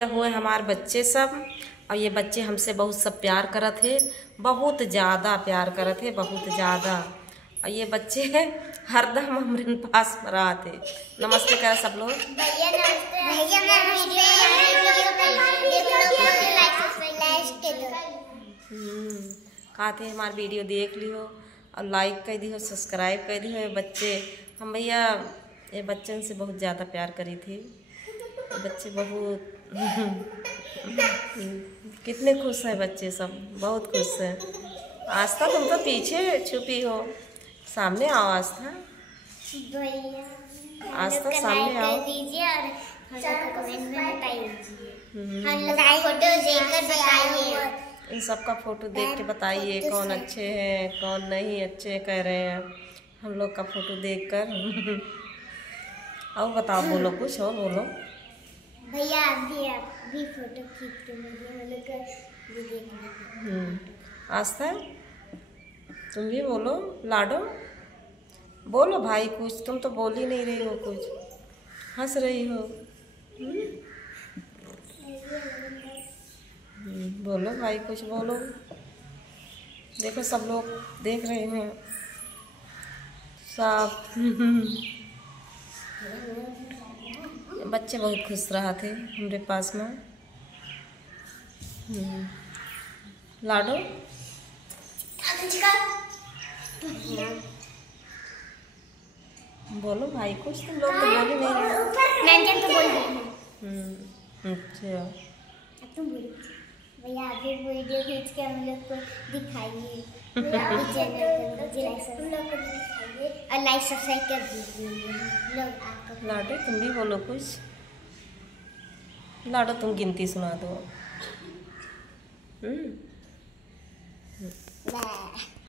हुए हमारे बच्चे सब। और ये बच्चे हमसे बहुत सब प्यार करत है, बहुत ज़्यादा प्यार करत है, बहुत ज़्यादा। और ये बच्चे हरदम हमारे पास रहा थे। नमस्ते कर सब लोग। भैया नमस्ते। भैया कहते हमारी वीडियो देख लियो और लाइक कर दियो, सब्सक्राइब कर दियो। ये बच्चे हम भैया ये बच्चन से बहुत ज़्यादा प्यार करी थी। बच्चे बहुत कितने खुश हैं बच्चे सब, बहुत खुश हैं। आस्था तुम तो पीछे छुपी हो, सामने आओ आस्था। आस्था सामने आओ। कमेंट में बताइए, फोटो देखकर बताइए। इन सब का फोटो देख के बताइए कौन अच्छे हैं कौन नहीं अच्छे कह रहे हैं हम लोग का फोटो देखकर। और बताओ, बोलो कुछ और बोलो। भैया आप भी फोटो खींच के मुझे हम लोग का भी देखना। आस्था तुम भी बोलो, लाडो बोलो भाई कुछ, तुम तो बोल ही नहीं रही हो कुछ, हंस रही हो। बोलो भाई कुछ बोलो, देखो सब लोग देख रहे हैं सब। बच्चे बहुत खुश रहा थे हमारे पास में। लाडो बोलो भाई कुछ, तुम लोग तो बोल ही नहीं रहे। मैं तो बोल रही अच्छा तुम बोलो। भैया आप भी वीडियो खींच के हम लोग को दिखाइए। और लाइक सब्सक्राइब कर दीजिए लोग आपको। लाडो तुम भी बोलो कुछ। लाडो तुम गिनती सुना दो।